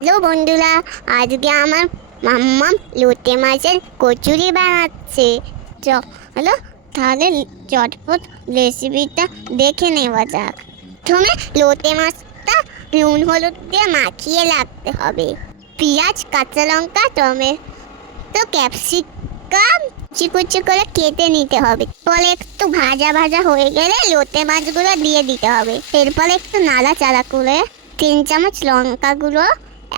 Hello বন্ধুরা, আজকে আমার মাম্মাম লোটে মাছের কচুরি বানাচ্ছে। চলো তাহলে চটপট রেসিপিটা দেখে নেওয়া যাক। প্রথমে লোটে মাছটা নুন হলুদ দিয়ে মাখিয়ে রাখতে হবে। পেঁয়াজ, কাঁচা লঙ্কা, টমেটো, ক্যাপসিকাম কুচি কুচি করে কেটে নিতে হবে। পরে একটু ভাজা ভাজা হয়ে গেলে লোটে মাছগুলো দিয়ে দিতে হবে। এরপরে একটু নাড়াচাড়া করে 3 চামচ লঙ্কা গুঁড়ো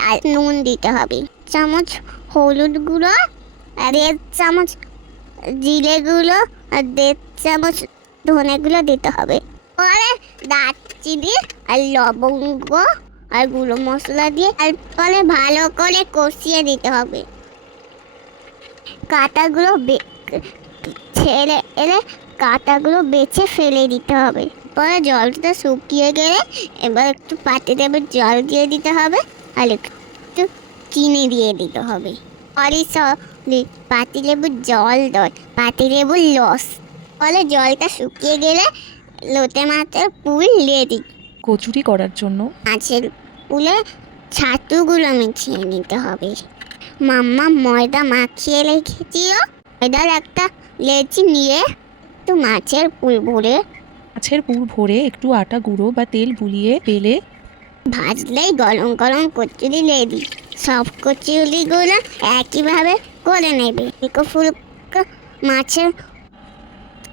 আর নুন দিতে হবে, চামচ হলুদ গুঁড়ো, আর 1 চামচ জিরে গুঁড়ো, আর 1.5 চামচ ধনে গুঁড়ো দিতে হবে। পরে দারচিনি আর লবঙ্গ আর গুঁড়ো মশলা দিয়ে আর পরে ভালো করে কষিয়ে দিতে হবে। কাঁটাগুলো ছেড়ে এলে কাঁটাগুলো বেছে ফেলে দিতে হবে। পরে জলটা শুকিয়ে গেলে এবার একটু পাতিলেবুর জল দিয়ে দিতে হবে আর একটু চিনি দিয়ে দিতে হবে। পাতিলেবুর জল নয়, পাতিলেবুর রস। ফলে জলটা শুকিয়ে গেলে লোটে মাছের পুর রেডি। কচুরি করার জন্য মাছের পুলে ছাতুগুলো মিশিয়ে নিতে হবে। মাম্মা ময়দা মাখিয়ে রেখেছিল, ময়দার একটা লেচি নিয়ে একটু মাছের পুর ভরে একটু আটা গুঁড়ো বা তেল বুলিয়ে বেলে ভাজলেই গরম গরম কচুরি রেডি। সব কচুরিগুলো একইভাবে করে নেবে। ফুলকো ফুলকো মাছের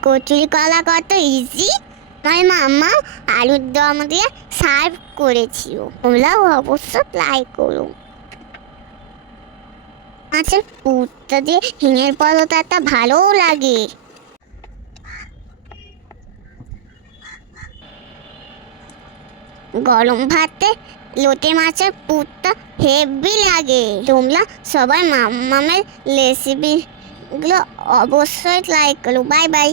কচুরি করা কত ইজি। আমার মাম্মা আলুর দম দিয়ে সার্ভ করেছিল, তোমরাও অবশ্য ট্রাই করো। মাছের পুরটা দিয়ে হিঙের পরোটাটা ভালোও লাগে। গরম ভাতে লোটে মাছের পুরটা হেভি লাগে। তোমরা সবাই মাম্মামের রেসিপিগুলো অবশ্যই ট্রাই করো। Bye bye.